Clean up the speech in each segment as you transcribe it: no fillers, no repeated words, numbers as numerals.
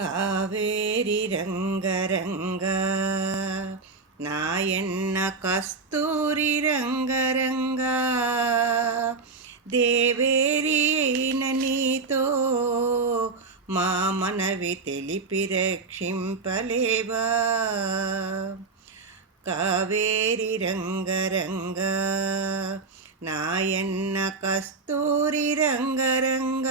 కావేరి రంగరంగ నాయన్న కస్తూరి రంగరంగ దేవేరి అయిన నీతో మా మనవి తెలిపి రక్షింపలేవా. కావేరి రంగరంగ నాయన్న కస్తూరి రంగరంగ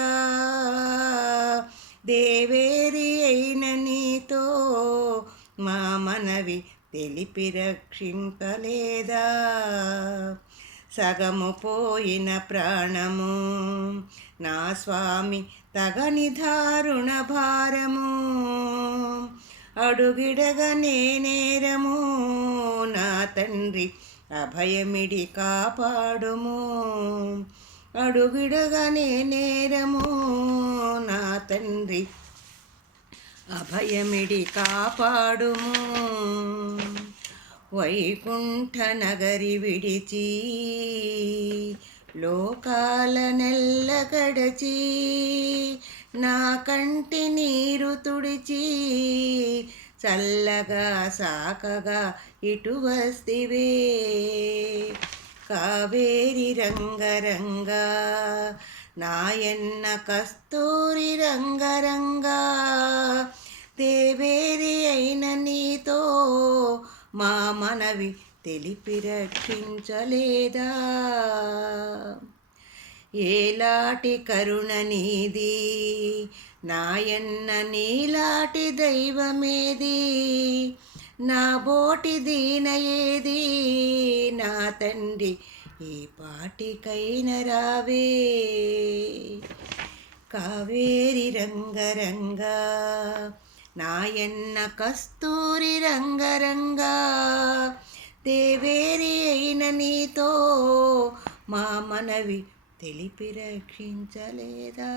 దేవేరి అయిన నీతో మా మనవి తెలిపి రక్షింపలేదా. సగము పోయిన ప్రాణము నా స్వామి తగని దారుణ భారము, అడుగిడగనే నేరము నా తండ్రి అభయమిడి కాపాడుము. అడుగిడగనే నేరము నా తండ్రి అభయమిడి కాపాడుము. వైకుంఠ నగరి విడిచి లోకాల నెల్ల గడచి నా కంటి నీరు తుడిచి చల్లగా సాకగా ఇటు వస్తివే. కావేరి రంగరంగ నాయన్న కస్తూరి రంగరంగ దేవేరి అయిన నీతో మా మనవి తెలిపి రక్షించలేదా. ఏలాటి కరుణ నీది నాయన్న, నీలాటి దైవమేది, నా బోటి దీన ఏది నా తండ్రి ఈ పాటికైన రావే. కావేరి రంగరంగ నాయన్న కస్తూరి రంగరంగ దేవేరి అయిన నీతో మా మనవి తెలిపి రక్షించలేదా.